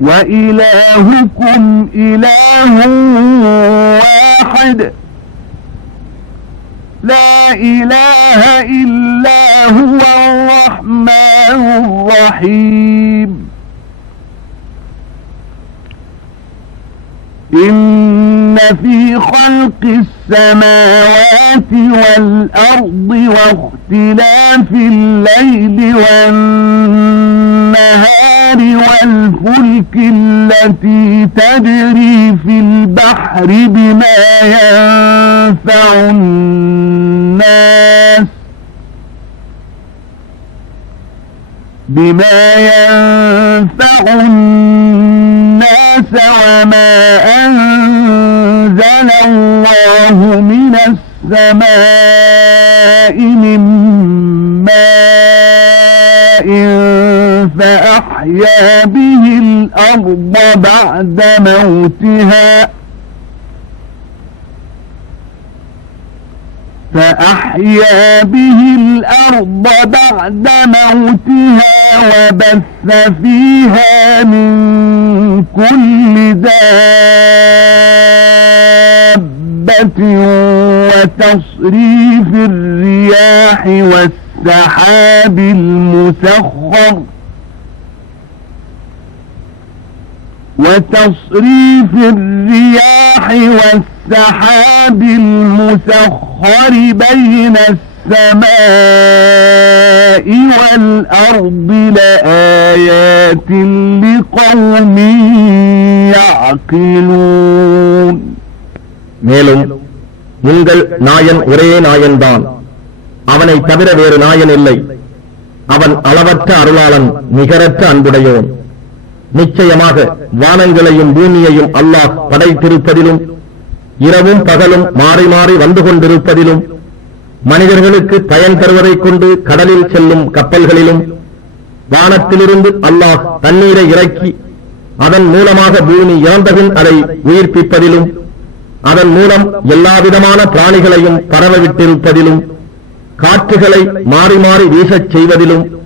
وإلهكم إله واحد لا إله إلا هو الرحمن الرحيم إن في خلق السماوات والأرض واختلاف الليل والنهار والفلك التي تجري في البحر بما ينفع الناس وما أنزل الله من السماء من ماء فأحيا به الأرض بعد موتها وبث فيها من كل دابة وتصريف الرياح والسحاب المسخر بين السماء والأرض لآيات لقوم يعقلون. மேலும் உங்கள் நாயன் ஒரே நாயன்தான், அவனை தவிர வேறு நாயன் இல்லை. அவன் அளவற்ற அருளாளன், நிகரற்ற அன்புடையோன். நிச்சயமாக வானங்களையும் பூமியையும் அல்லாஹ் படைத்திருப்பதிலும் இரவும் பகலும் மாறி மாறி வந்து கொண்டிருப்பதிலும் மனிதர்களுக்கு பயன் தருவதைக் கொண்டு கடலில் செல்லும் கப்பல்களிலும் வானத்திலிருந்து அல்லாஹ் தண்ணீரை இறக்கி அதன் மூலமாக பூமி இறந்தபின் அதை உயிர்ப்பிப்பதிலும் அதன் மூலம் எல்லாவிதமான பிராணிகளையும் பரவவிட்டிருப்பதிலும் காற்றுகளை மாறி மாறி வீசச் செய்வதிலும்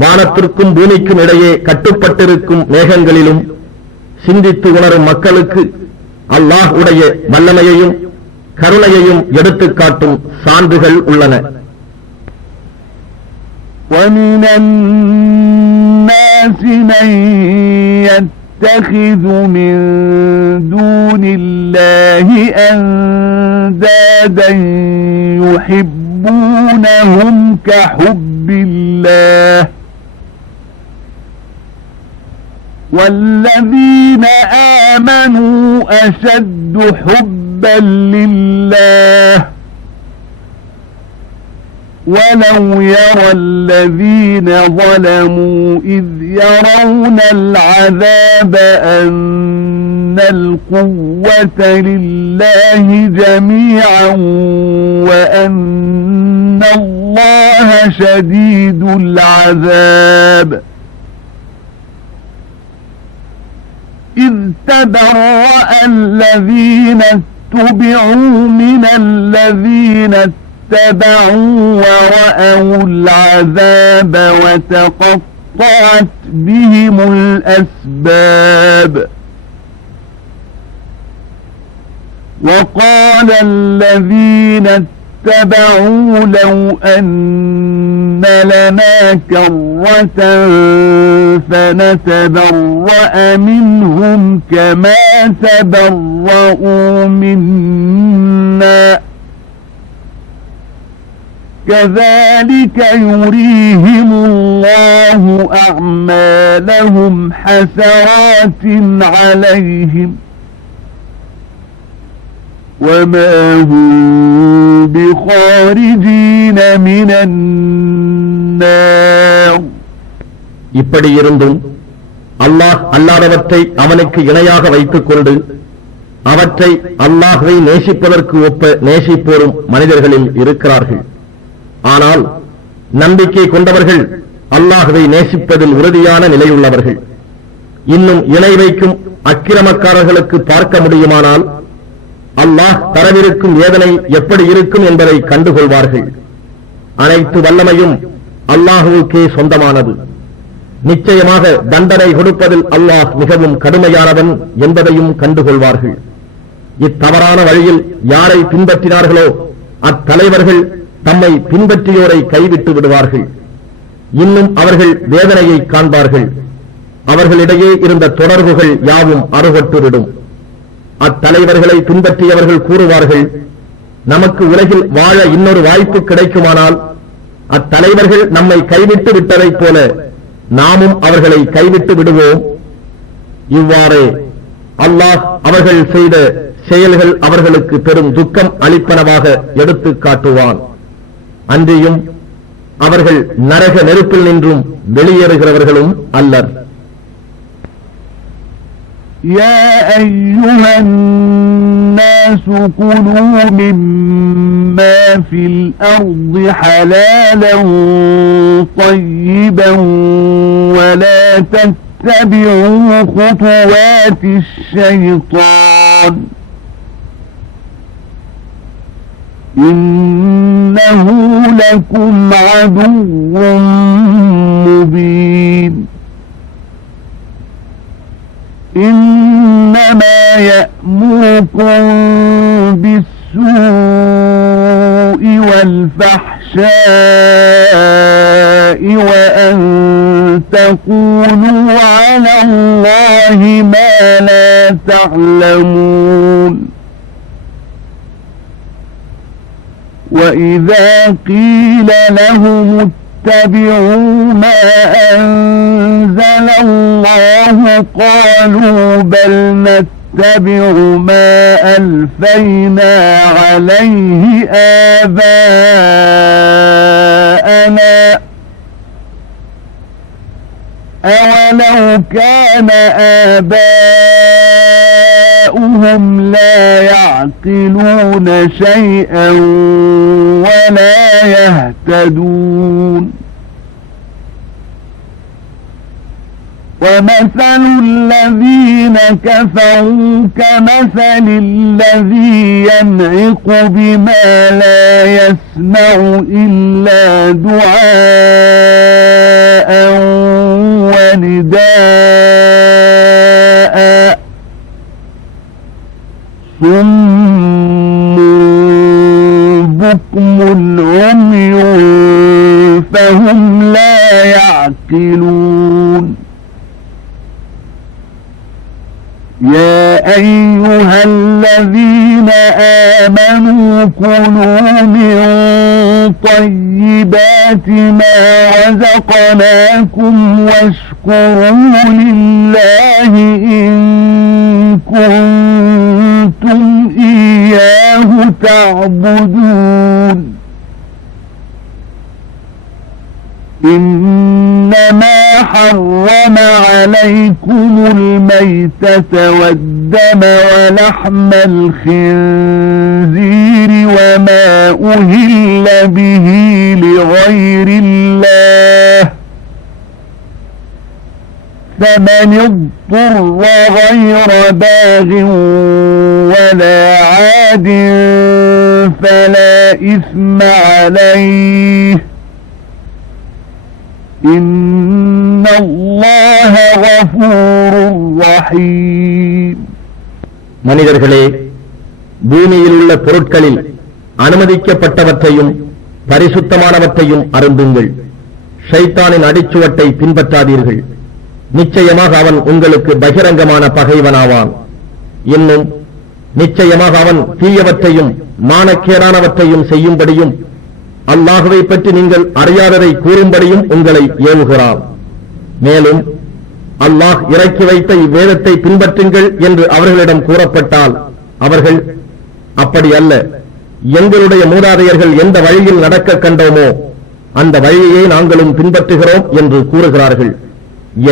வானத்திற்கும் பூமிக்கும் இடையே கட்டுப்பட்டிருக்கும் மேகங்களிலும் சிந்தித்து உணரும் மக்களுக்கு அல்லாஹ் உடைய வல்லமையையும் கருணையையும் எடுத்துக் காட்டும் சான்றுகள் உள்ளன. وَمِنَ النَّاسِ مَن يَتَّخِذُ مِن دُونِ اللَّهِ أَندَادًا يُحِبُّونَهُمْ كَحُبِّ اللَّهِ وَالَّذِينَ آمَنُوا أَشَدُّ حُبًّا لِلَّهِ وَلَوْ يَرَى الَّذِينَ ظَلَمُوا إِذْ يَرَوْنَ الْعَذَابَ أَنَّ الْقُوَّةَ لِلَّهِ جَمِيعًا وَأَنَّ اللَّهَ شَدِيدُ الْعَذَابِ إِذْ تَبَرَّأَ الَّذِينَ اتُّبِعُوا مِنَ الَّذِينَ اتَّبَعُوا وَرَأَوُا الْعَذَابَ وَتَقَطَّعَتْ بِهِمُ الْأَسْبَابُ وَقَالَ الَّذِينَ اتَّبَعُوا لَوْ أَنَّ لَنَا كَرَّةً فَنَتَبَرَّأَ مِنْهُمْ كَمَا تَبَرَّؤُوا مِنَّا كَذَلِكَ يُرِيهِمُ اللَّهُ أَعْمَالَهُمْ حَسَرَاتٍ عَلَيْهِمْ وَمَا هُمْ بِخَارِجِينَ مِنَ النَّارِ. இப்படி இருந்தும் அல்லாஹ் அல்லாதவற்றை அவனுக்கு இணையாக வைத்துக் கொண்டு அவற்றை அல்லாஹ்வை நேசிப்பதற்கு ஒப்ப நேசிப்போரும் மனிதர்களில் இருக்கிறார்கள். ஆனால் நம்பிக்கை கொண்டவர்கள் அல்லாஹ்வை நேசிப்பதில் உறுதியான நிலையுள்ளவர்கள். இன்னும் இணை வைக்கும் அக்கிரமக்காரர்களுக்கு பார்க்க முடியுமானால் அல்லாஹ் தரவிருக்கும் வேதனை எப்படி இருக்கும் என்பதை கண்டுகொள்வார்கள். அனைத்து வல்லமையும் அல்லாஹுவுக்கே சொந்தமானது. நிச்சயமாக தண்டனை கொடுப்பதில் அல்லாஹ் மிகவும் கடுமையானவன் என்பதையும் கண்டுகொள்வார்கள். இத்தவறான வழியில் யாரை பின்பற்றினார்களோ அத்தலைவர்கள் தம்மை பின்பற்றியோரை கைவிட்டு விடுவார்கள். இன்னும் அவர்கள் வேதனையை காண்பார்கள். அவர்களிடையே இருந்த தொடர்புகள் யாவும் அறுபட்டுவிடும். அத்தலைவர்களை பின்பற்றியவர்கள் கூறுவார்கள், நமக்கு உலகில் வாழ இன்னொரு வாய்ப்பு கிடைக்குமானால் அத்தலைவர்கள் நம்மை கைவிட்டு விட்டதைப் போல நாமும் அவர்களை கைவிட்டு விடுவோம். இவ்வாறே அல்லாஹ் அவர்கள் செய்த செயல்கள் அவர்களுக்கு பெரும் துக்கம் அளிப்பனவாக எடுத்துக் காட்டுவான். அன்றியும் அவர்கள் நரக நெருப்பில் நின்றும் வெளியேறுகிறவர்களும் அல்லர். يا أيها الناس كلوا مما في الأرض حلالا طيبا ولا تتبعوا خطوات الشيطان إنه لكم عدو مبين إنما يأمركم بالسوء والفحشاء وأن تقولوا على الله ما لا تعلمون وإذا قيل لهم اتبعوا ما أنزل الله قالوا بل نتبع ما ألفينا عليه آباءنا أولو كان آباؤهم لا يعقلون شيئا ولا يهتدون ومثل الذين كفروا كمثل الذي ينعق بما لا يسمع إلا دعاء ونداء صم بكم عمي فهم لا يعقلون يا أيها الذين آمنوا كلوا من طيبات ما رزقناكم واشكروا لله إن كنتم إياه تعبدون إنما حرم عليكم الميتة والدم ولحم الخنزير وما أهل به لغير الله فمن اضطر غير باغ ولا عاد فلا إثم عليه إن الله غفور رحيم. மனிதர்களே, பூமியில் உள்ள பொருட்களில் அனுமதிக்கப்பட்டவற்றையும் பரிசுத்தமானவற்றையும் அருந்துங்கள். ஷைத்தானின் அடிச்சுவட்டை பின்பற்றாதீர்கள். நிச்சயமாக அவன் உங்களுக்கு பகிரங்கமான பகைவனாவான். இன்னும் நிச்சயமாக அவன் தீயவற்றையும் மானக்கேடானவற்றையும் செய்யும்படியும் அல்லாஹுவை பற்றி நீங்கள் அறியாததை கூறும்படியும் உங்களை ஏவுகிறான். மேலும் அல்லாஹ் இறக்கி வைத்த இவ்வேதத்தை பின்பற்றுங்கள் என்று அவர்களிடம் கூறப்பட்டால் அவர்கள் அப்படி அல்ல, எங்களுடைய மூதாதையர்கள் எந்த வழியில் நடக்க கண்டோமோ அந்த வழியையே நாங்களும் பின்பற்றுகிறோம் என்று கூறுகிறார்கள்.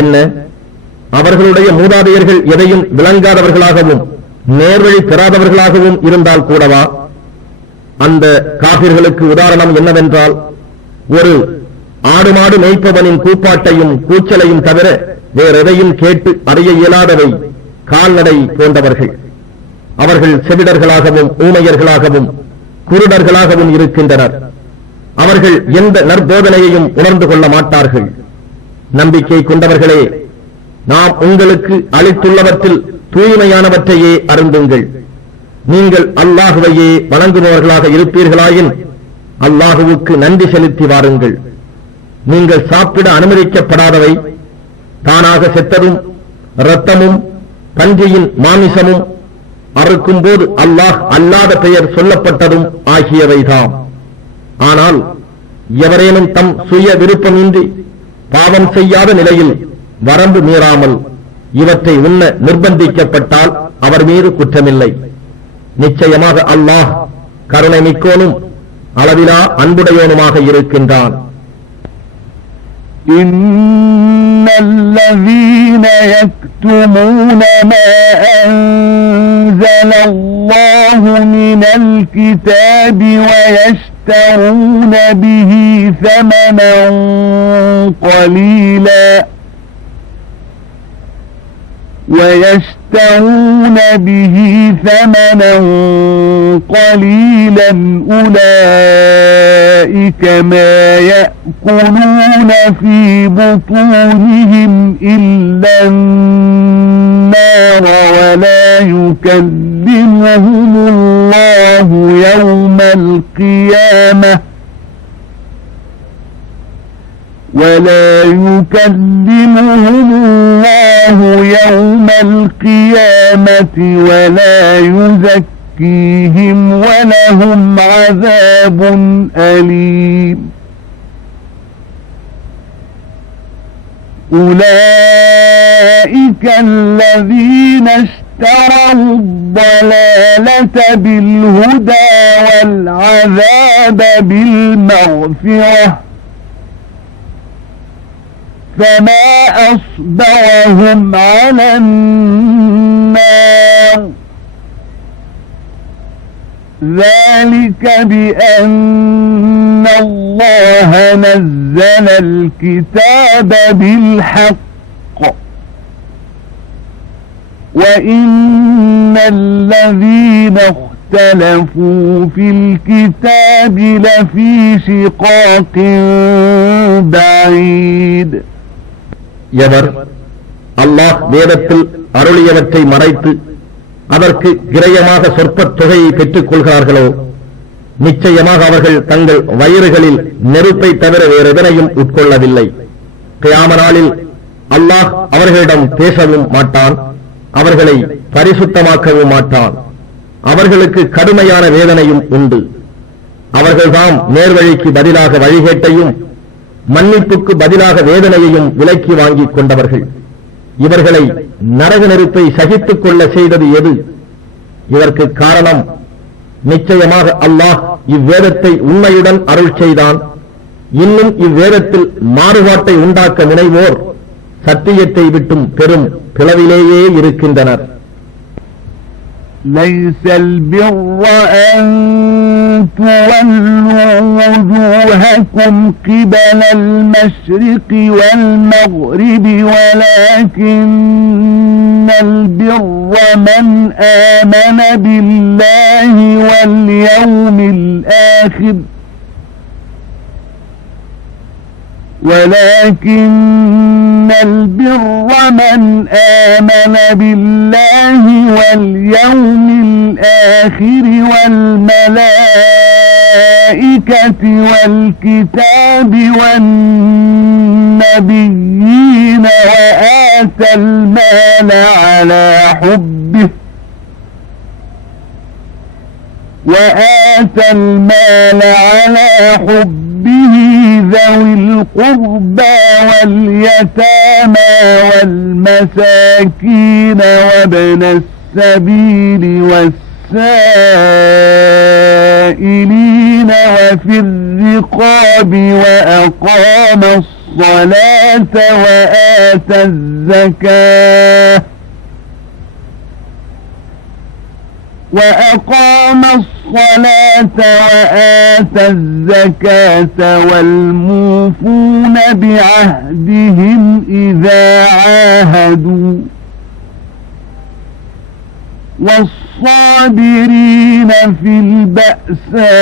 என்ன, அவர்களுடைய மூதாதையர்கள் எதையும் விளங்காதவர்களாகவும் நேர்வழி பெறாதவர்களாகவும் இருந்தால் கூடவா? அந்த காபிர்களுக்கு உதாரணம் என்னவென்றால், ஒரு ஆடு மாடு மேய்ப்பவனின் கூப்பாட்டையும் கூச்சலையும் தவிர வேறெதையும் கேட்டு அறிய இயலாதவை கால்நடை போன்றவர்கள். அவர்கள் செவிடர்களாகவும் ஊமையர்களாகவும் குருடர்களாகவும் இருக்கின்றனர். அவர்கள் எந்த நற்போதனையையும் உணர்ந்து கொள்ள மாட்டார்கள். நம்பிக்கை கொண்டவர்களே, நாம் உங்களுக்கு அளித்துள்ளவற்றில் தூய்மையானவற்றையே அருந்துங்கள். நீங்கள் அல்லாஹுவையே வணங்குபவர்களாக இருப்பீர்களாயின் அல்லாஹுவுக்கு நன்றி செலுத்தி வாருங்கள். நீங்கள் சாப்பிட அனுமதிக்கப்படாதவை தானாக செத்ததும் இரத்தமும் பன்றியின் மாமிசமும் அறுக்கும் போது அல்லாஹ் அல்லாத பெயர் சொல்லப்பட்டதும் ஆகியவைதாம். ஆனால் எவரேனும் தம் சுய விருப்பமின்றி பாவம் செய்யாத நிலையில் வரம்பு மீறாமல் இவற்றை உண்ண நிர்பந்திக்கப்பட்டால் அவர் மீது குற்றமில்லை. நிச்சயமாக அல்லாஹ் கருணை மிக்கோனும் அளவிலா அன்புடையோனுமாக இருக்கின்றான். الذين يكتمون ما أنزل الله من الكتاب ويشترون به ثمنا قليلا أولئك ما يأكلون في بطونهم إلا النار ولا يكلمهم الله يوم القيامة ولا يزكيهم ولهم عذاب أليم. أولئك الذين اشتروا الضلالة بالهدى والعذاب بالمغفرة فما أصبرهم على النار ذلك بأن الله نزل الكتاب بالحق وإن الذين اختلفوا في الكتاب لفي شقاق بعيد. எவர் அல்லாஹ் வேதத்தில் அருளியவற்றை மறைத்து அதற்கு கிரயமாக சொற்பத் தொகையை பெற்றுக் கொள்கிறார்களோ நிச்சயமாக அவர்கள் தங்கள் வயிறுகளில் நெருப்பை தவிர வேறு எதனையும் உட்கொள்ளவில்லை. கியாம நாளில் அல்லாஹ் அவர்களிடம் பேசவும் மாட்டான், அவர்களை பரிசுத்தமாக்கவும் மாட்டான். அவர்களுக்கு கடுமையான வேதனையும் உண்டு. அவர்கள்தாம் நேர்வழிக்கு பதிலாக வழிகேட்டையும் மன்னிப்புக்கு பதிலாக வேதனையையும் விலக்கி வாங்கிக் கொண்டவர்கள். இவர்களை நரக நெருப்பை சகித்துக் கொள்ள செய்தது எது? இதற்கு காரணம் நிச்சயமாக அல்லாஹ் இவ்வேதத்தை உண்மையுடன் அருள் செய்தான். இன்னும் இவ்வேதத்தில் மாறுபாட்டை உண்டாக்க முனைவோர் சத்தியத்தை விட்டும் பெரும் பிளவிலேயே இருக்கின்றனர். ليس البر أن تولوا وجوهكم قبل المشرق والمغرب ولكن البر من آمن بالله واليوم الآخر ولكن البر من آمن بالله واليوم الآخر والملائكة والكتاب والنبيين وآتى المال على حبه ذوي القربى واليتامى والمساكين وابن السبيل والسائلين وفي الرقاب وأقام الصلاة وآتى الزكاة وآتى الزكاة والموفون بعهدهم إذا عاهدوا والصابرين في البأساء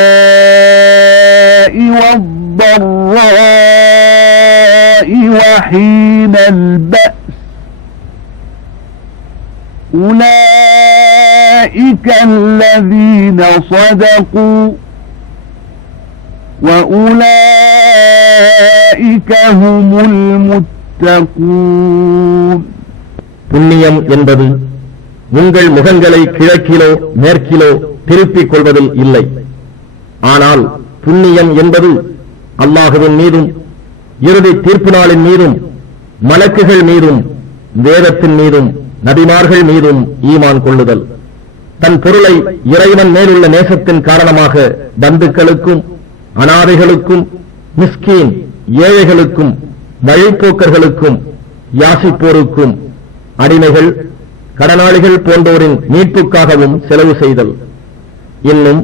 والضراء وحين البأس أولئك الذين صدقوا وأولئك هم المتقون. புண்ணியம் என்பது உங்கள் முகங்களை கிழக்கிலோ மேற்கிலோ திருப்பிக் கொள்வதில் இல்லை. ஆனால் புண்ணியம் என்பது அல்லாஹுவின் மீதும் இறுதி தீர்ப்பு நாளின் மீதும் மலக்குகள் மீதும் வேதத்தின் மீதும் நபிமார்கள் மீதும் ஈமான் கொள்ளுதல். தன் பொருளை இறைவன் மேலுள்ள நேசத்தின் காரணமாக பந்துக்களுக்கும் அனாதைகளுக்கும் மிஸ்கீன் ஏழைகளுக்கும் வழிப்போக்கர்களுக்கும் யாசிப்போருக்கும் அடிமைகள் கடனாளிகள் போன்றோரின் மீட்புக்காகவும் செலவு செய்தல். இன்னும்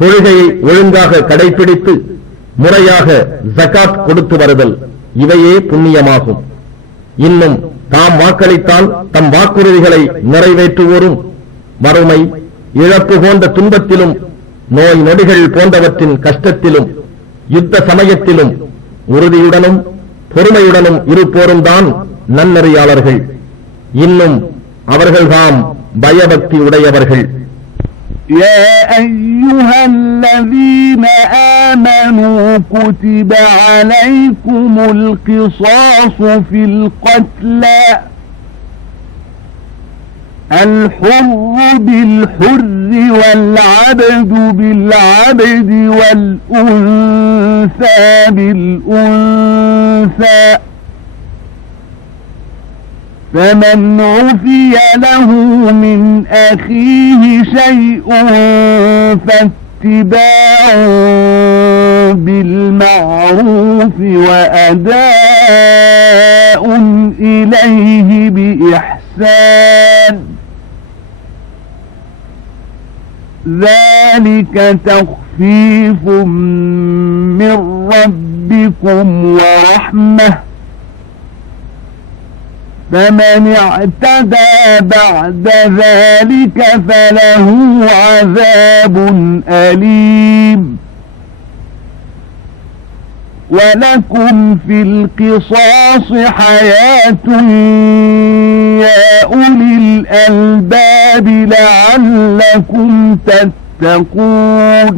தொழுகையை ஒழுங்காக கடைபிடித்து முறையாக ஜகாத் கொடுத்து வருதல் இவையே புண்ணியமாகும். இன்னும் தாம் வாக்களித்தால் தம் வாக்குறுதிகளை நிறைவேற்றுவோரும் வறுமை இழப்பு போன்ற துன்பத்திலும் நோய் நொடிகள் போன்றவற்றின் கஷ்டத்திலும் யுத்த சமயத்திலும் உறுதியுடனும் பொறுமையுடனும் இருப்போரும் தான் நன்னறியாளர்கள். இன்னும் அவர்கள்தாம் பயபக்தி உடையவர்கள். يا أيها الذين آمنوا كتب عليكم القصاص في القتلى الحر بالحر والعبد بالعبد والأنثى بالأنثى فمن عفي له من أخيه شيء فاتباع بالمعروف وأداء إليه بإحسان ذلك تخفيف من ربكم ورحمة فمن اعتدى بعد ذلك فله عذاب أليم ولكم في القصاص حياة يا أولي الألباب لعلكم تتقون.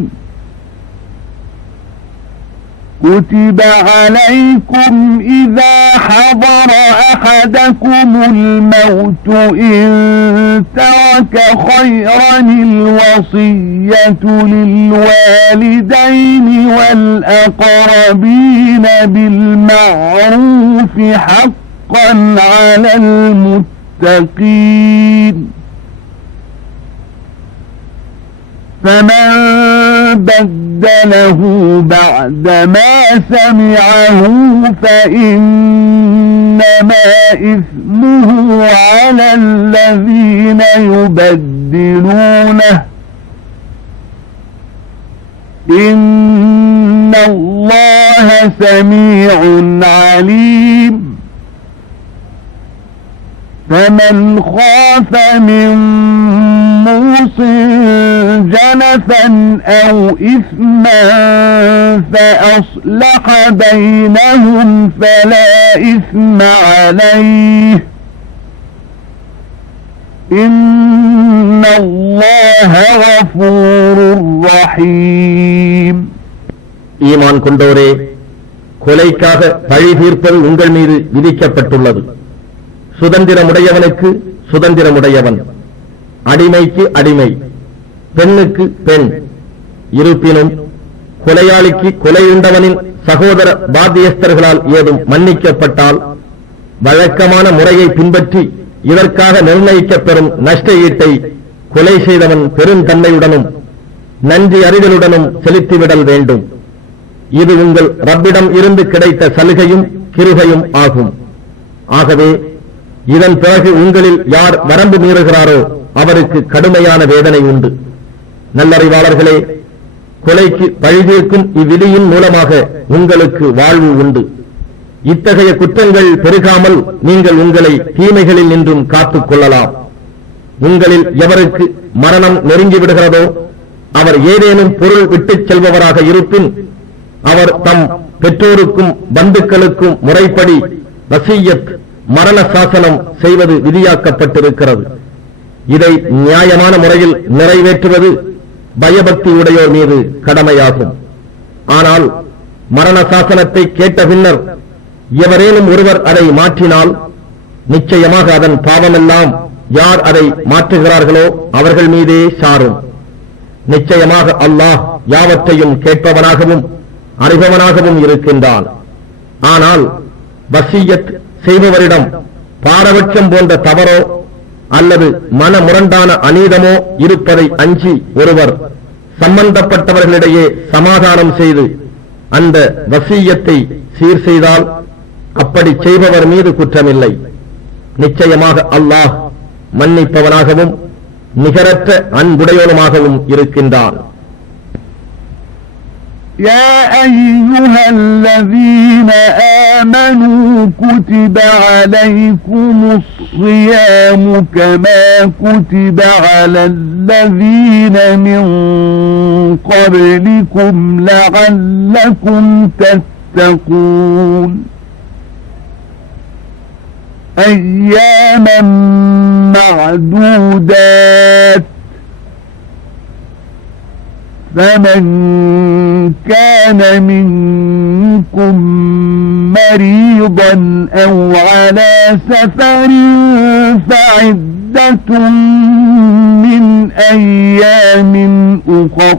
كتب عليكم إذا حضر أحدكم الموت إن ترك خيرا الوصية للوالدين والأقربين بالمعروف حقا على المتقين. فمن بدله بعدما سمعه فإنما إثمه على الذين يبدلونه إن الله سميع عليم. فمن خاف من موص جنفا أو إثما فأصلح بينهم فلا إثم عليه إن الله غفور رحيم. ஈமான் கொண்டோரே, கொலைக்காக பழி தீர்ப்பது உங்கள் மீது விதிக்கப்பட்டுள்ளது. சுதந்திரமுடையவனுக்கு சுதந்திரமுடையவன், அடிமைக்கு அடிமை, பெண்ணுக்கு பெண். இருப்பினும் கொலையாளிக்கு கொலையுண்டவனின் சகோதர பாத்தியஸ்தர்களால் ஏதும் மன்னிக்கப்பட்டால் வழக்கமான முறையை பின்பற்றி இதற்காக நிர்ணயிக்கப்பெறும் நஷ்ட ஈட்டை கொலை செய்தவன் பெருந்தன்மையுடனும் நன்றி அறிதலுடனும் செலுத்திவிடல் வேண்டும். இது உங்கள் ரப்பிடம் இருந்து கிடைத்த சலுகையும் கிருபையும் ஆகும். ஆகவே இதன் பிறகு உங்களில் யார் வரம்பு மீறுகிறாரோ அவருக்கு கடுமையான வேதனை உண்டு. நல்லறிவாளர்களே, கொலைக்கு பழிதீர்க்கும் இவ்விதியின் மூலமாக உங்களுக்கு வாழ்வு உண்டு. இத்தகைய குற்றங்கள் பெருகாமல் நீங்கள் உங்களை தீமைகளில் நின்றும் காத்துக் கொள்ளலாம். உங்களில் எவருக்கு மரணம் நெருங்கிவிடுகிறதோ அவர் ஏதேனும் பொருள் விட்டுச் செல்பவராக இருப்பின் அவர் தம் பெற்றோருக்கும் பந்துக்களுக்கும் முறைப்படி வசியத் மரண சாசனம் செய்வது விதியாக்கப்பட்டிருக்கிறது. இதை நியாயமான முறையில் நிறைவேற்றுவது பயபக்தி உடையோர் மீது கடமையாகும். ஆனால் மரண சாசனத்தை கேட்ட பின்னர் எவரேனும் ஒருவர் அதை மாற்றினால் நிச்சயமாக அதன் பாவமெல்லாம் யார் அதை மாற்றுகிறார்களோ அவர்கள் மீதே சாரும். நிச்சயமாக அல்லாஹ் யாவற்றையும் கேட்பவனாகவும் அறிபவனாகவும் இருக்கின்றான். ஆனால் வசியத் செய்பவரிடம் பாரபட்சம் போன்ற தவறோ அல்லது மனமுரண்டான அநீதமோ இருப்பதை அஞ்சி ஒருவர் சம்பந்தப்பட்டவர்களிடையே சமாதானம் செய்து அந்த வசியத்தை சீர் செய்தால் அப்படி செய்பவர் மீது குற்றமில்லை. நிச்சயமாக அல்லாஹ் மன்னிப்பவனாகவும் நிகரற்ற அன்புடையவனுமாகவும் இருக்கின்றான். يا أيها الذين آمنوا كتب عليكم الصيام كما كتب على الذين من قبلكم لعلكم تتقون أياما معدودات فمن كان منكم مريضا أو على سفر فعدة من أيام أخر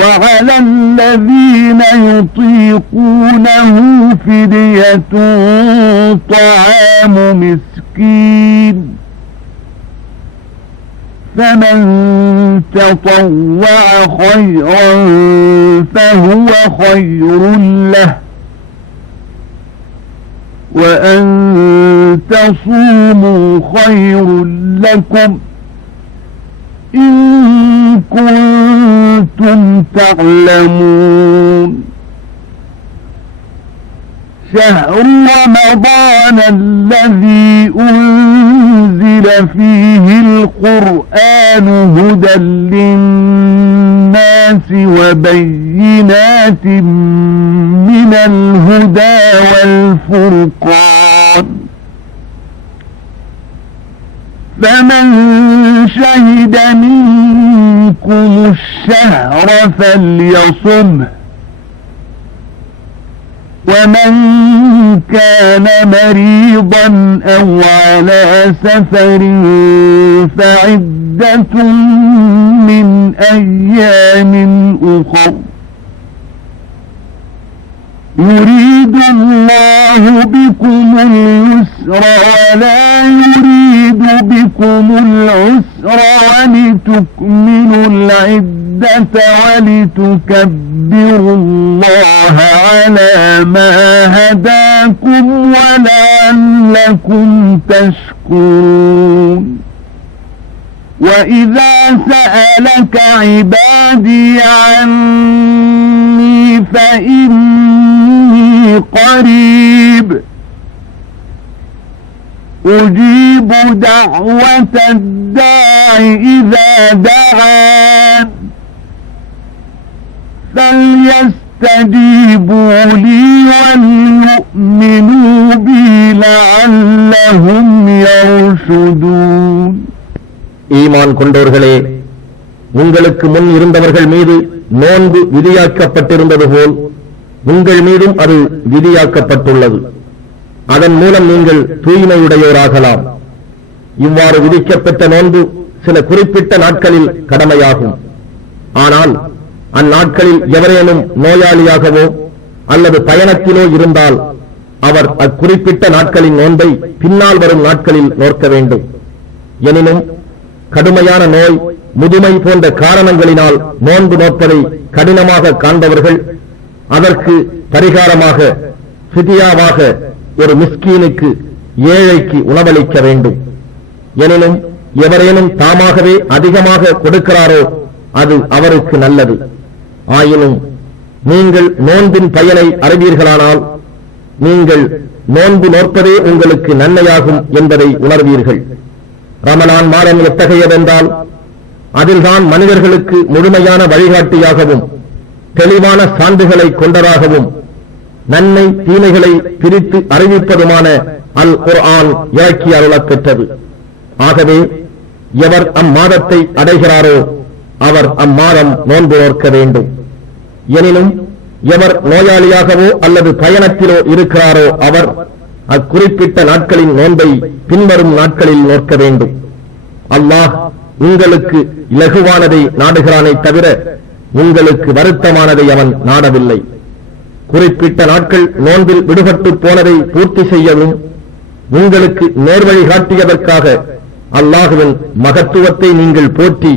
وعلى الذين يطيقونه فدية طعام مسكين فمن تطوع خيرا فهو خير له وأن تصوموا خير لكم إن كنتم تعلمون شهر رمضان الذي أنزل فيه القرآن هدى للناس وبينات من الهدى والفرقان فمن شهد منكم الشهر فليصمه ومن كان مريضا أو على سفر فعدة من أيام أخر يريد الله بكم اليسر ولا يريد بكم العسر ولتكملوا العدة ولتكبروا الله على ما هداكم ولعلكم تشكرون وإذا سألك عبادي عني فإني قريب أجيب دعوة الداع إذا دعان فليستجيبوا لي وليؤمنوا بي لعلهم يرشدون ஈமான் கொண்டோர்களே, உங்களுக்கு முன் இருந்தவர்கள் மீது நோன்பு விதியாக்கப்பட்டிருந்தது போல் உங்கள் மீதும் அது விதியாக்கப்பட்டுள்ளது. அதன் மூலம் நீங்கள் தூய்மையுடையோராகலாம். இவ்வாறு விதிக்கப்பட்ட நோன்பு சில குறிப்பிட்ட நாட்களில் கடமையாகும். ஆனால் அந்நாட்களில் எவரேனும் நோயாளியாகவோ அல்லது பயணத்திலோ இருந்தால் அவர் அக்குறிப்பிட்ட நாட்களின் நோன்பை பின்னால் வரும் நாட்களில் நோக்க வேண்டும். எனினும் கடுமையான நோய், முதுமை போன்ற காரணங்களினால் நோன்பு நோற்பதை கடினமாக காண்பவர்கள் அதற்கு பரிகாரமாக ஃபிதியாவாக ஒரு மிஸ்கீனுக்கு, ஏழைக்கு உணவளிக்க வேண்டும். எனினும் எவரேனும் தாமாகவே அதிகமாக கொடுக்கிறாரோ அது அவருக்கு நல்லது. ஆயினும் நீங்கள் நோன்பின் பயனை அறிவீர்களானால் நீங்கள் நோன்பு நோற்பதே உங்களுக்கு நன்மையாகும் என்பதை உணர்வீர்கள். ரமலான் மாதம் எத்தகையதென்றால் அதில்தான் மனிதர்களுக்கு முழுமையான வழிகாட்டியாகவும் தெளிவான சான்றுகளை கொண்டதாகவும் நன்மை தீமைகளை பிரித்து அறிவிப்பதுமான அல் குர்ஆன் இறக்கி அருளப் பெற்றது. ஆகவே எவர் அம்மாதத்தை அடைகிறாரோ அவர் அம்மாதம் நோன்பு நோக்க வேண்டும். எனினும் எவர் நோயாளியாகவோ அல்லது பயணத்திலோ இருக்கிறாரோ அவர் அக்குறிப்பிட்ட நாட்களின் நோன்பை பின்வரும் நாட்களில் நோக்க வேண்டும். அல்லாஹ் உங்களுக்கு இலகுவானதை நாடுகிறானே தவிர உங்களுக்கு வருத்தமானதை அவன் நாடவில்லை. குறிப்பிட்ட நாட்கள் நோன்பில் விடுபட்டு போனதை பூர்த்தி செய்யவும் உங்களுக்கு நேர்வழி காட்டியதற்காக அல்லாஹுவின் மகத்துவத்தை நீங்கள் போற்றி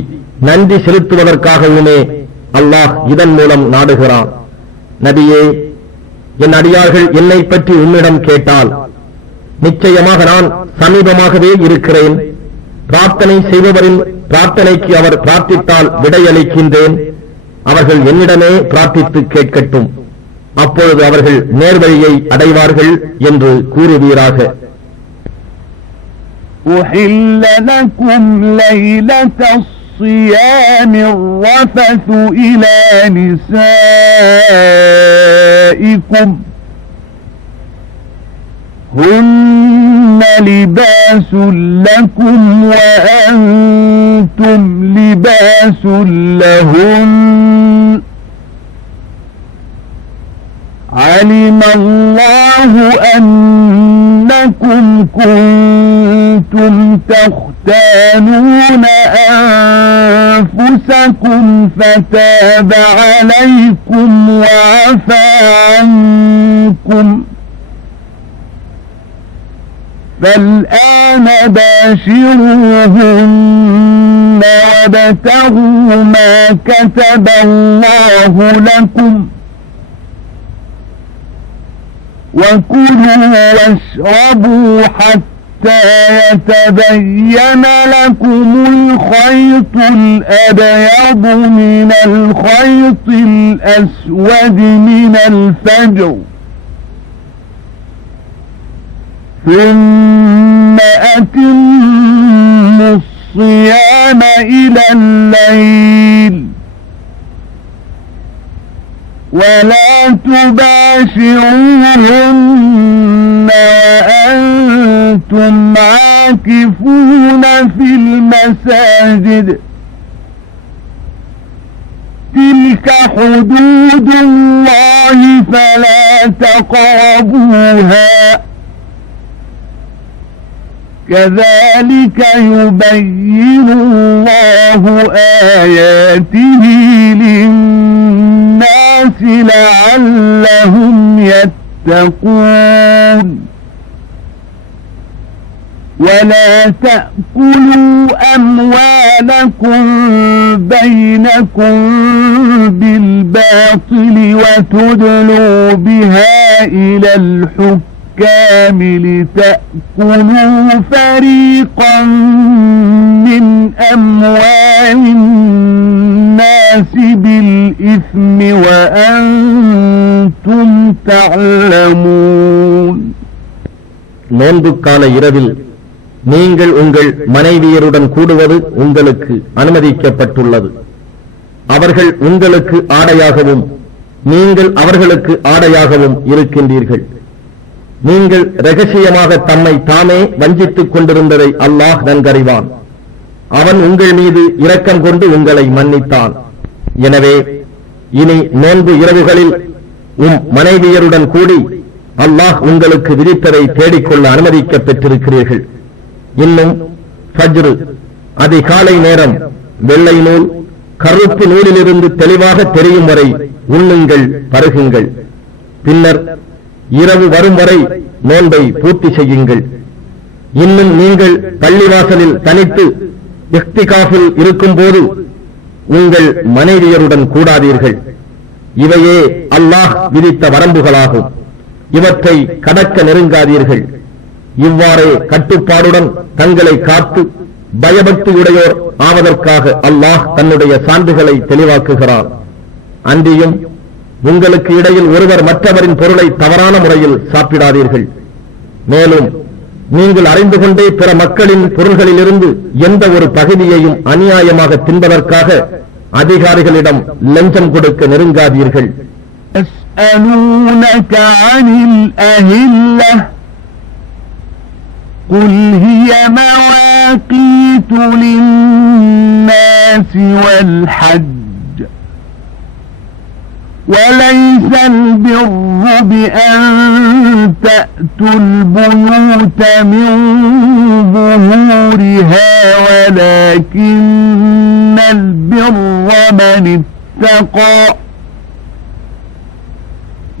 நன்றி செலுத்துவதற்காகவுமே அல்லாஹ் இதன் மூலம் நாடுகிறான். நபியே, என் அடியார்கள் என்னை பற்றி உன்னிடம் கேட்டால் நிச்சயமாக நான் சமீபமாகவே இருக்கிறேன். பிரார்த்தனை செய்பவரின் பிரார்த்தனைக்கு அவர் பிரார்த்தித்தால் விடையளிக்கின்றேன். அவர்கள் என்னிடமே பிரார்த்தித்து கேட்கட்டும், அப்பொழுது அவர்கள் நேர்வழியை அடைவார்கள் என்று கூறுவீராக. أحل لكم ليلة الصيام الرفث إلى نسائكم هن لباس لكم وأنتم لباس لهن علم الله أنكم كنتم تختانون أنفسكم فتاب عليكم وعفى عنكم فالآن باشروهن وابتغوا ما كتب الله لكم وكلوا واشربوا حتى يتبين لكم الخيط الأبيض من الخيط الأسود من الفجر ثم أتموا الصيام إلى الليل ولا تباشروهن وأنتم عاكفون في المساجد تلك حدود الله فلا تقربوها كذلك يبين الله آياته للناس لعلهم يتقون ولا تأكلوا أموالكم بينكم بالباطل وتدلوا بها إلى الحكام لتأكلوا فريقا من أموال الناس بالإثم وأنتم تعلمون. நோன்புக்கான இரவில் நீங்கள் உங்கள் மனைவியருடன் கூடுவது உங்களுக்கு அனுமதிக்கப்பட்டுள்ளது. அவர்கள் உங்களுக்கு ஆடையாகவும் நீங்கள் அவர்களுக்கு ஆடையாகவும் இருக்கின்றீர்கள். நீங்கள் இரகசியமாக தம்மை தாமே வஞ்சித்துக் கொண்டிருந்ததை அல்லாஹ் நன்கறிவான். அவன் உங்கள் மீது இரக்கம் கொண்டு உங்களை மன்னித்தான். எனவே இனி நோன்பு இரவுகளில் மனைவியருடன் கூடி அல்லாஹ் உங்களுக்கு விதித்ததை தேடிக்கொள்ள அனுமதிக்கப் பெற்றிருக்கிறீர்கள். இன்னும் ஃபஜ்ர் அதிகாலை நேரம் வெள்ளை நூல் கருப்பு நூலிலிருந்து தெளிவாக தெரியும் வரை உண்ணுங்கள், பருகுங்கள். பின்னர் இரவு வரும் வரை நோன்பை பூர்த்தி செய்யுங்கள். இன்னும் நீங்கள் பள்ளிவாசலில் தனித்து இஃப்திகாஃபில் இருக்கும் போது உங்கள் மனைவியருடன் கூடாதீர்கள். இவையே அல்லாஹ் விதித்த வரம்புகளாகும். இவற்றை கடக்க நெருங்காதீர்கள். இவ்வாறே கட்டுப்பாடுடன் தங்களை காத்து பயபக்தியுடையோர் ஆவதற்காக அல்லாஹ் தன்னுடைய சான்றுகளை தெளிவாக்குகிறான். அன்றியும் உங்களுக்கு இடையில் ஒருவர் மற்றவரின் பொருளை தவறான முறையில் சாப்பிடாதீர்கள். மேலும் நீங்கள் அறிந்து கொண்டே பிற மக்களின் பொருள்களிலிருந்து எந்த ஒரு பகுதியையும் அநியாயமாக தின்பதற்காக அதிகாரிகளிடம் லஞ்சம் கொடுக்க நெருங்காதீர்கள். يسألونك عن الأهلة قل هي مواقيت للناس والحج وليس البر بأن تأتوا البيوت من ظهورها ولكن البر من اتقى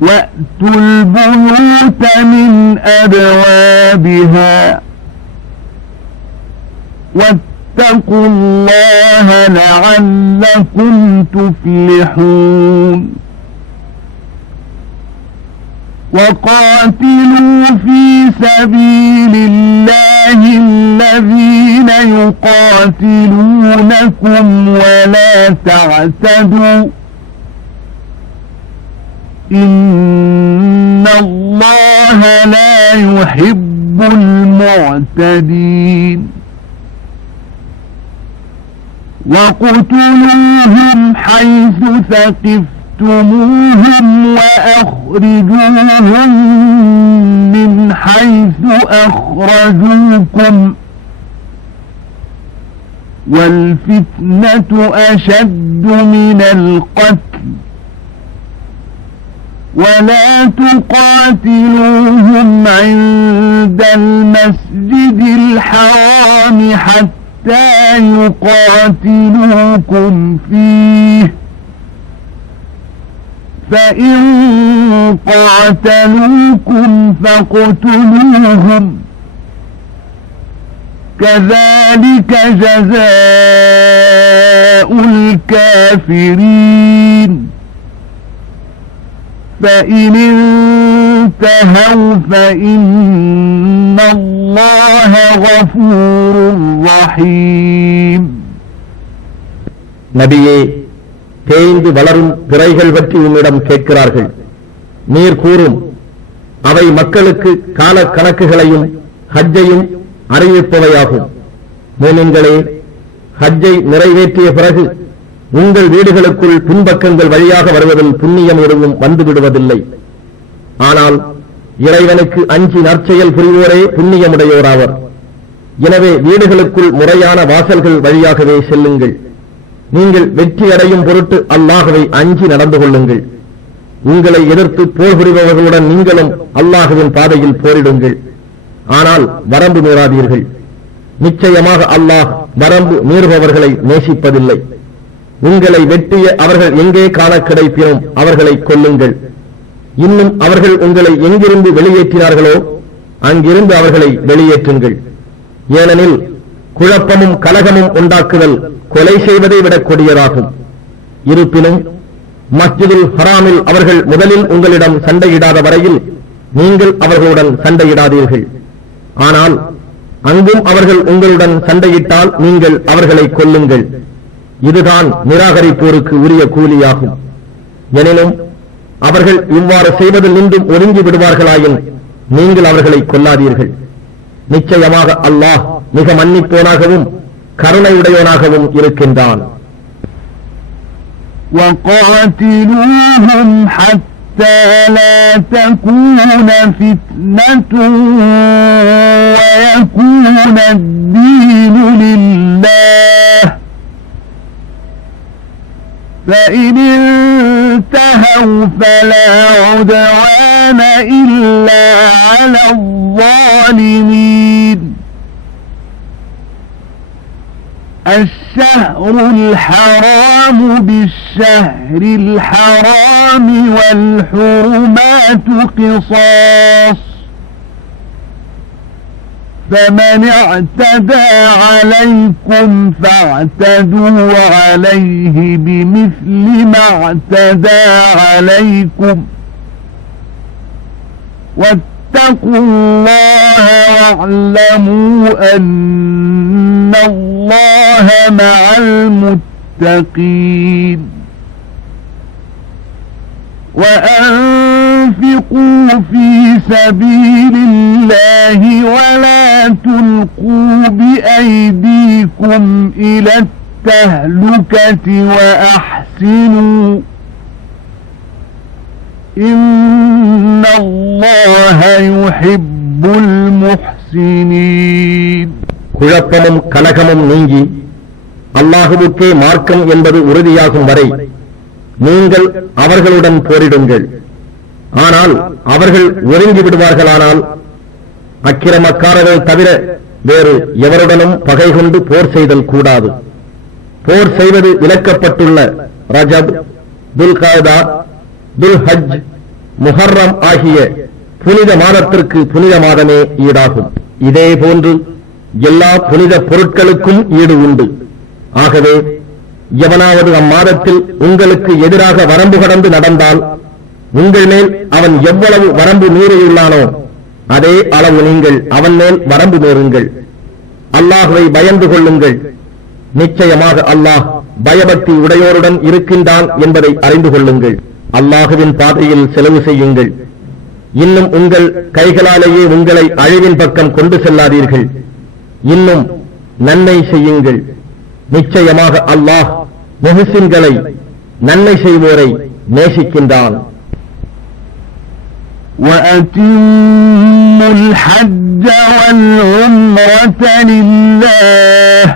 وأتوا البيوت من أبوابها واتقوا الله لعلكم تفلحون وقاتلوا في سبيل الله الذين يقاتلونكم ولا تعتدوا إن الله لا يحب المعتدين وقتلوهم حيث ثقفتموهم وأخرجوهم من حيث أخرجوكم والفتنة أشد من القتل ولا تقاتلوهم عند المسجد الحرام حتى يقاتلوكم فيه فإن قاتلوكم فاقتلوهم كذلك جزاء الكافرين فإن انتهوا فإن الله غفور رحيم. நபியே, தேய்ந்து வளரும் பிறைகள் பற்றி உன்னிடம் கேட்கிறார்கள். நீர் கூறும், அவை மக்களுக்கு கால கணக்குகளையும் ஹஜ்ஜையும் அறிவிப்பவையாகும். மூமின்களே, ஹஜ்ஜை நிறைவேற்றிய பிறகு உங்கள் வீடுகளுக்குள் பின்பக்கங்கள் வழியாக வருவதில் புண்ணியம் எதுவும் வந்துவிடுவதில்லை. ஆனால் இறைவனுக்கு அஞ்சி நற்செயல் புரிவோரே புண்ணியமுடையோராவர். எனவே வீடுகளுக்குள் முறையான வாசல்கள் வழியாகவே செல்லுங்கள். நீங்கள் வெற்றி அடையும் பொருட்டு அல்லாஹ்வை அஞ்சி நடந்து கொள்ளுங்கள். உங்களை எதிர்த்து போர் புரிபவர்களுடன் நீங்களும் அல்லாஹ்வின் பாதையில் போரிடுங்கள். ஆனால் வரம்பு மீறாதீர்கள். நிச்சயமாக அல்லாஹ் வரம்பு மீறுபவர்களை நேசிப்பதில்லை. உங்களை வெட்டிய அவர்கள் எங்கே காண கிடைப்பினும் அவர்களை கொல்லுங்கள். இன்னும் அவர்கள் உங்களை எங்கிருந்து வெளியேற்றினார்களோ அங்கிருந்து அவர்களை வெளியேற்றுங்கள். ஏனெனில் குழப்பமும் கலகமும் உண்டாக்குதல் கொலை செய்வதை விட கொடியதாகும். இருப்பினும் மஸ்ஜிதுல் ஹராமில் அவர்கள் முதலில் உங்களிடம் சண்டையிடாத வரையில் நீங்கள் அவர்களுடன் சண்டையிடாதீர்கள். ஆனால் அங்கும் அவர்கள் உங்களுடன் சண்டையிட்டால் நீங்கள் அவர்களை கொல்லுங்கள். இதுதான் நிராகரிப்போருக்கு உரிய கூலியாகும். எனினும் அவர்கள் இவ்வாறு செய்வதில் நின்றும் ஒதுங்கி விடுவார்களாயின் நீங்கள் அவர்களை கொல்லாதீர்கள். நிச்சயமாக அல்லாஹ் மிக மன்னிப்போனாகவும் கருணையுடையவனாகவும் இருக்கின்றான். وَقَاتِلُوهُمْ حَتَّى لَا تَكُونَ فِتْنَةٌ وَيَكُونَ الدِّينُ لِلَّهِ فَإِنِ انتهوا فَلَا عُدْوَانَ إِلَّا عَلَى الظَّالِمِينَ. الشهر الحرام بالشهر الحرام والحرمات قصاص فمن اعتدى عليكم فاعتدوا عليه بمثل ما اعتدى عليكم واتقوا الله واعلموا أن الله مع المتقين. وأنفقوا في سبيل الله ولا تلقوا بأيديكم إلى التهلكة وأحسنوا إن الله يحب المحسنين. குழப்பமும் கலகமும் நீங்கி அல்லாஹுவுக்கே மார்க்கம் என்பது உறுதியாகும் வரை நீங்கள் அவர்களுடன் போரிடுங்கள். ஆனால் அவர்கள் ஒதுங்கி விடுவார்களானால் அக்கிரமக்காரர்கள் தவிர வேறு எவருடனும் பகை கொண்டு போர் செய்தல் கூடாது. போர் செய்வது விலக்கப்பட்டுள்ள ரஜப், துல்காதா, துல்ஹஜ், முஹர்ரம் ஆகிய புனித மாதத்திற்கு புனித மாதமே ஈடாகும். இதே போன்று எல்லா புனித பொருட்களுக்கும் ஈடு உண்டு. ஆகவே எவனாவது அம்மாதத்தில் உங்களுக்கு எதிராக வரம்பு கடந்து நடந்தால் உங்கள் மேல் அவன் எவ்வளவு வரம்பு மீறியுள்ளானோ அதே அளவு நீங்கள் அவன் மேல் வரம்பு மீறுங்கள். அல்லாஹுவை பயந்து கொள்ளுங்கள். நிச்சயமாக அல்லாஹ் பயபக்தி உடையோருடன் இருக்கின்றான் என்பதை அறிந்து கொள்ளுங்கள். அல்லாஹுவின் பாதையில் செலவு செய்யுங்கள். இன்னும் உங்கள் கைகளாலேயே உங்களை அழிவின் பக்கம் கொண்டு செல்லாதீர்கள். இன்னும் நன்மை செய்யுங்கள். நிச்சயமாக அல்லாஹ் முஹ்சின்களை நன்மை செய்வோரை நேசிக்கின்றான். وَأَتِمُّوا الْحَجَّ وَالْعُمْرَةَ لِلَّهِ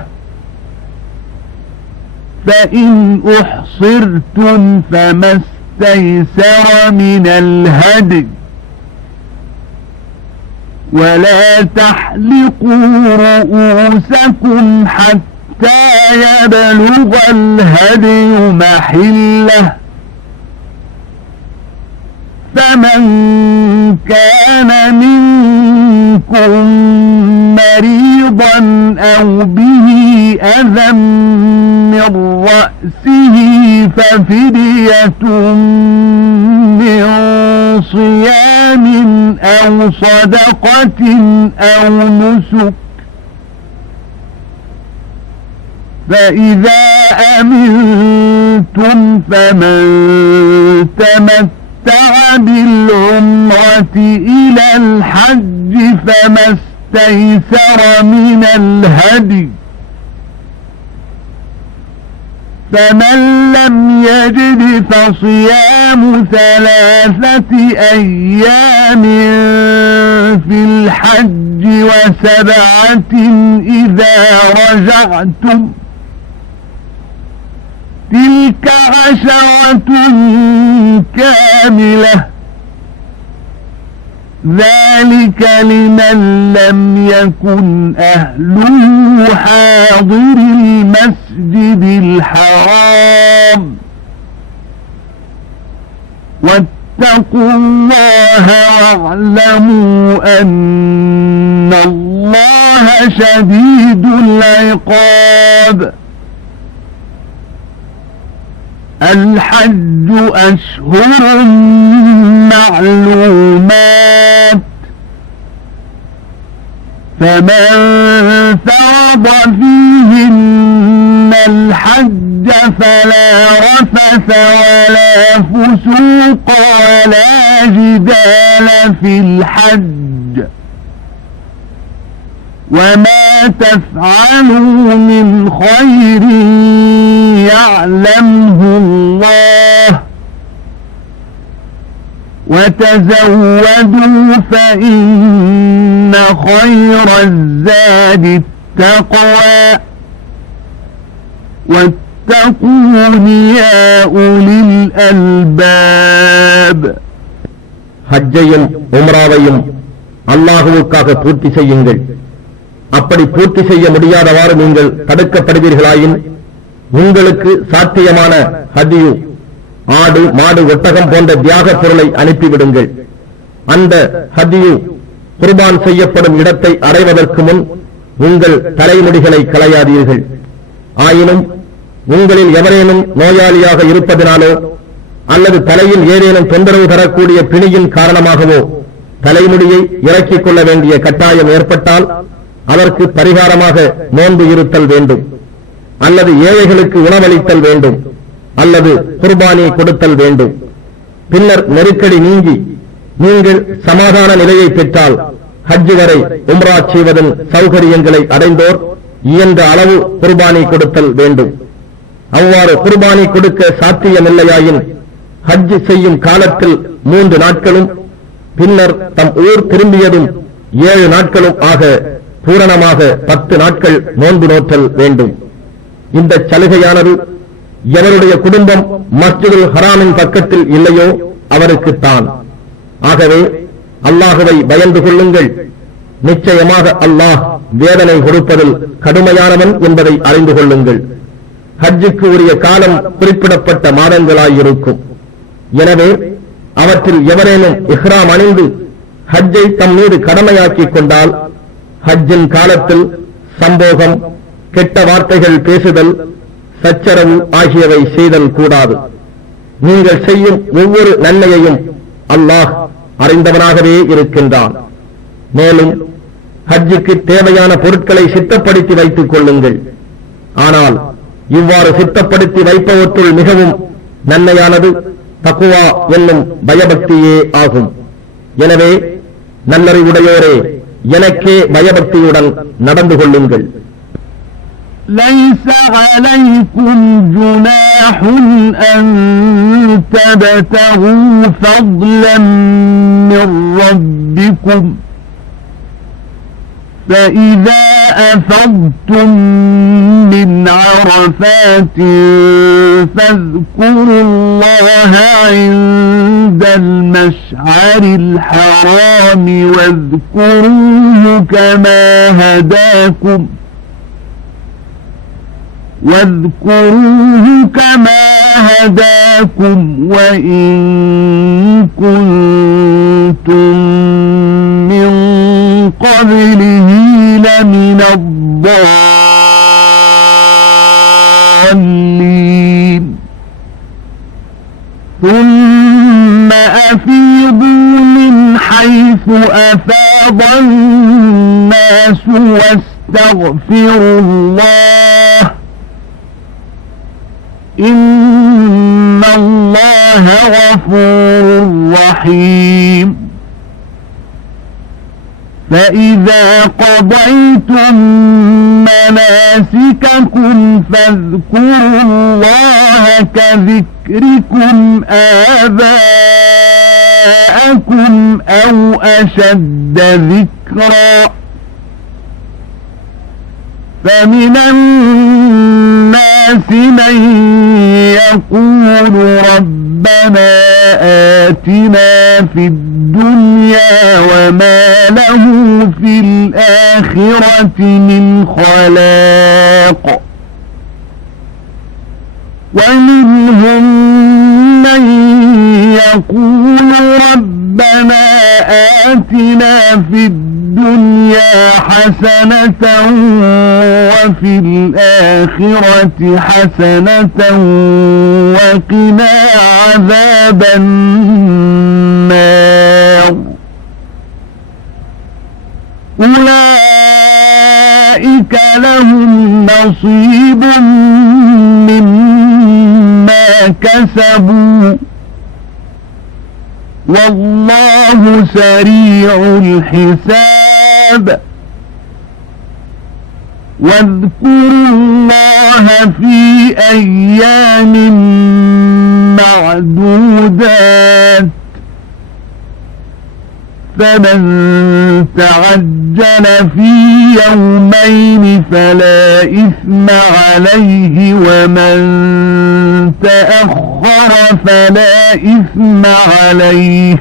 فَإِنْ أُحْصِرْتُمْ فَمَا اسْتَيْسَرَ مِنَ الْهَدْيِ وَلَا تَحْلِقُوا رُؤُوسَكُمْ حَتَّى يَبْلُغَ الْهَدْيُ مَحِلَّهُ فمن كان منكم مريضا أو به أذى من رأسه ففدية من صيام أو صدقة أو نسك فإذا أمنتم فمن تمتع بالعمرة إلى الحج فما استيسر من الهدي فمن لم يجد فصيام 3 أيام في الحج و7 إذا رجعتم تلك 10 كاملة ذلك لمن لم يكن أهله حاضر المسجد الحرام واتقوا الله واعلموا أن الله شديد العقاب. الحج أشهر معلومات فمن فرض فيهن الحج فلا رفث ولا فسوق ولا جدال في الحج وما تفعلوا من خير يعلمه الله وتزودوا فإن خير الزاد التقوى واتقون يا أولي الألباب. ஹஜ்ஜையும் உம்ராவையும் அல்லாஹுவுக்காக பூர்த்தி செய்யுங்கள். அப்படி பூர்த்தி செய்ய முடியாதவாறு நீங்கள் தடுக்கப்படுவீர்களாயின் உங்களுக்கு சாத்தியமான ஹதியு, ஆடு, மாடு, ஒட்டகம் போன்ற தியாக பொருளை அனுப்பிவிடுங்கள். அந்த ஹதியு குர்பான் செய்யப்படும் இடத்தை அடைவதற்கு முன் உங்கள் தலைமுடிகளை களையாதீர்கள். ஆயினும் உங்களில் எவரேனும் நோயாளியாக இருப்பதனாலோ அல்லது தலையில் ஏதேனும் தொந்தரவு தரக்கூடிய பிணியின் காரணமாகவோ தலைமுடியை இறக்கிக் கொள்ள வேண்டிய கட்டாயம் ஏற்பட்டால் அதற்கு பரிகாரமாக நோன்பு இருத்தல் வேண்டும், அல்லது ஏழைகளுக்கு உணவளித்தல் வேண்டும், அல்லது குர்பானி கொடுத்தல் வேண்டும். பின்னர் நெருக்கடி நீங்கி நீங்கள் சமாதான நிலையை பெற்றால் ஹஜ் வரை உம்ரா செய்வதன் சௌகரியங்களை அடைந்தோர் இயன்ற அளவு குர்பானி கொடுத்தல் வேண்டும். அவ்வாறு குர்பானி கொடுக்க சாத்தியமில்லையாயின் ஹஜ் செய்யும் காலத்தில் 3 நாட்களும் பின்னர் தம் ஊர் திரும்பியதும் 7 நாட்களும் ஆக பூரணமாக 10 நாட்கள் நோன்பு நோற்றல் வேண்டும். இந்த சலுகையானது எவருடைய குடும்பம் மஸ்ஜிதுல் ஹராமின் பக்கத்தில் இல்லையோ அவருக்குத்தான். ஆகவே அல்லாஹுவை பயந்து கொள்ளுங்கள். நிச்சயமாக அல்லாஹ் வேதனை கொடுப்பதில் கடுமையானவன் என்பதை அறிந்து கொள்ளுங்கள். ஹஜ்ஜுக்கு உரிய காலம் குறிப்பிடப்பட்ட மாதங்களாயிருக்கும். எனவே அவற்றில் எவரேனும் இஹ்ராம் அணிந்து ஹஜ்ஜை தம் மீது கடமையாக்கிக் கொண்டால் ஹஜ்ஜின் காலத்தில் சம்போகம், கெட்ட வார்த்தைகள் பேசுதல், சச்சரவு ஆகியவை செய்தல் கூடாது. நீங்கள் செய்யும் ஒவ்வொரு நன்மையையும் அல்லாஹ் அறிந்தவனாகவே இருக்கின்றான். மேலும் ஹஜ்ஜுக்கு தேவையான பொருட்களை சித்தப்படுத்தி வைத்துக் கொள்ளுங்கள். ஆனால் இவ்வாறு சித்தப்படுத்தி வைப்பவற்றுள் மிகவும் நன்மையானது தக்குவா என்னும் பயபக்தியே ஆகும். எனவே நல்லறிவுடையோரே, எனக்கே பயபக்தியுடன் நடந்து கொள்ளுங்கள். ليس عليكم جناح أن تبتغوا فضلا من ربكم فإذا أفضتم من عرفات فاذكروا الله عند المشعر الحرام واذكروه كما هداكم وإن كنتم من قبله لمن الضالين ثم أفيضوا من حيث أفاض الناس واستغفروا الله إن الله غفور رحيم فإذا قضيتم مناسككم فاذكروا الله كذكركم آباءكم أو أشد ذكرا فمن الناس من يقول ربنا آتنا في الدنيا وما له في الآخرة من خلاق ومنهم من يقول ربنا آتنا في الدنيا حسنة وفي الآخرة حسنة وقنا عذاب النار أولئك لهم نصيب مما كسبوا والله سريع الحساب واذكروا الله في أيام معدودات فمن تعجل في يومين فلا إثم عليه ومن تأخر فلا إثم عليه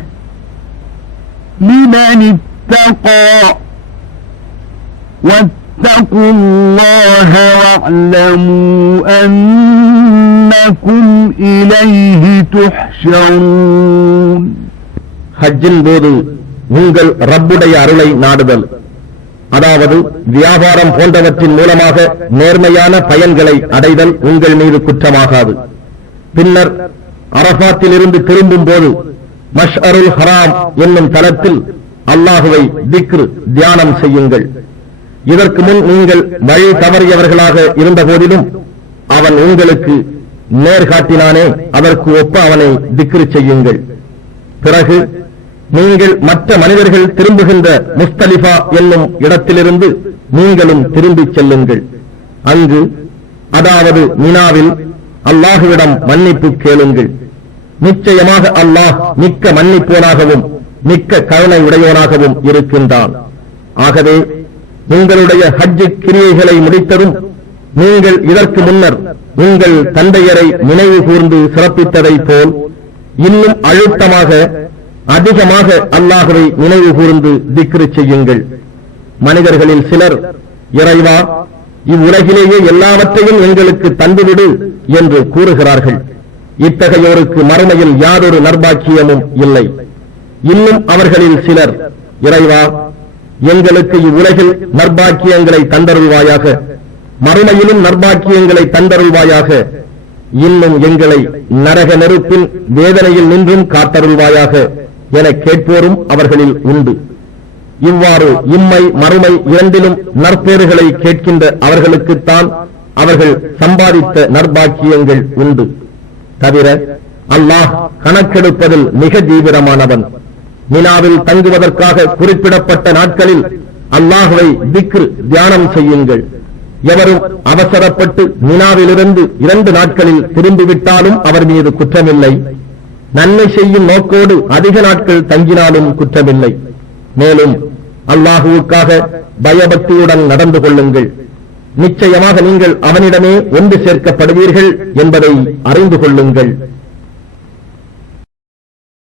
لمن اتقى واتقوا الله واعلموا أنكم إليه تحشرون ஹஜ்ஜின் போது உங்கள் ரப்புடைய அருளை நாடுதல், அதாவது வியாபாரம் போன்றவற்றின் மூலமாக நேர்மையான பயன்களை அடைதல் உங்கள் மீது குற்றமாகாது. பின்னர் அரபாத்திலிருந்து திரும்பும் போது மஷ்அருல் ஹராம் என்னும் தலத்தில் அல்லாஹுவை திக்ர் தியானம் செய்யுங்கள். இதற்கு முன் நீங்கள் வழி தவறியவர்களாக இருந்த போதிலும் அவன் உங்களுக்கு நேர்காட்டினானே, அதற்கு ஒப்ப அவனை திக்ர் செய்யுங்கள். பிறகு நீங்கள் மற்ற மனிதர்கள் திரும்புகின்ற முஸ்தலிஃபா என்னும் இடத்திலிருந்து நீங்களும் திரும்பிச் செல்லுங்கள். அங்கு, அதாவது மினாவில் அல்லாஹுவிடம் மன்னிப்பு கேளுங்கள். நிச்சயமாக அல்லாஹ் மிக்க மன்னிப்போனாகவும் மிக்க கருணை உடையோனாகவும் இருக்கின்றான். ஆகவே உங்களுடைய ஹஜ் கிரியைகளை முடித்ததும் நீங்கள் இதற்கு முன்னர் உங்கள் தந்தையரை நினைவு கூர்ந்து சிறப்பித்ததை போல் இன்னும் அழுத்தமாக அதிகமாக அல்லாஹுவை நினைவு கூர்ந்து திக்ரு செய்யுங்கள். மனிதர்களில் சிலர், இறைவா, இவ்வுலகிலேயே எல்லாவற்றையும் எங்களுக்கு தந்துவிடு என்று கூறுகிறார்கள். இத்தகையோருக்கு மறுமையில் யாதொரு நற்பாக்கியமும் இல்லை. இன்னும் அவர்களில் சிலர், இறைவா, எங்களுக்கு இவ்வுலகில் நற்பாக்கியங்களை தந்தருள்வாயாக, மறுமையிலும் நற்பாக்கியங்களை தந்தருள்வாயாக, இன்னும் எங்களை நரக நெருப்பின் வேதனையில் நின்றும் காத்தருள்வாயாக என கேட்போரும் அவர்களில் உண்டு. இவ்வாறு இம்மை மறுமை இரண்டிலும் நற்பேறுகளை கேட்கின்ற அவர்களுக்குத்தான் அவர்கள் சம்பாதித்த நற்பாக்கியங்கள் உண்டு. தவிர அல்லாஹ் கணக்கெடுப்பதில் மிக தீவிரமானவன். மினாவில் தங்குவதற்காக குறிப்பிடப்பட்ட நாட்களில் அல்லாஹுவை திக்ர் தியானம் செய்யுங்கள். எவரும் அவசரப்பட்டு மினாவிலிருந்து 2 நாட்களில் திரும்பிவிட்டாலும் அவர் மீது குற்றமில்லை. நன்மை செய்யும் நோக்கோடு அதிக நாட்கள் தங்கினாலும் குற்றமில்லை. மேலும் அல்லாஹுவுக்காக பயபக்தியுடன் நடந்து கொள்ளுங்கள். நிச்சயமாக நீங்கள் அவனிடமே ஒன்று சேர்க்கப்படுவீர்கள் என்பதை அறிந்து கொள்ளுங்கள்.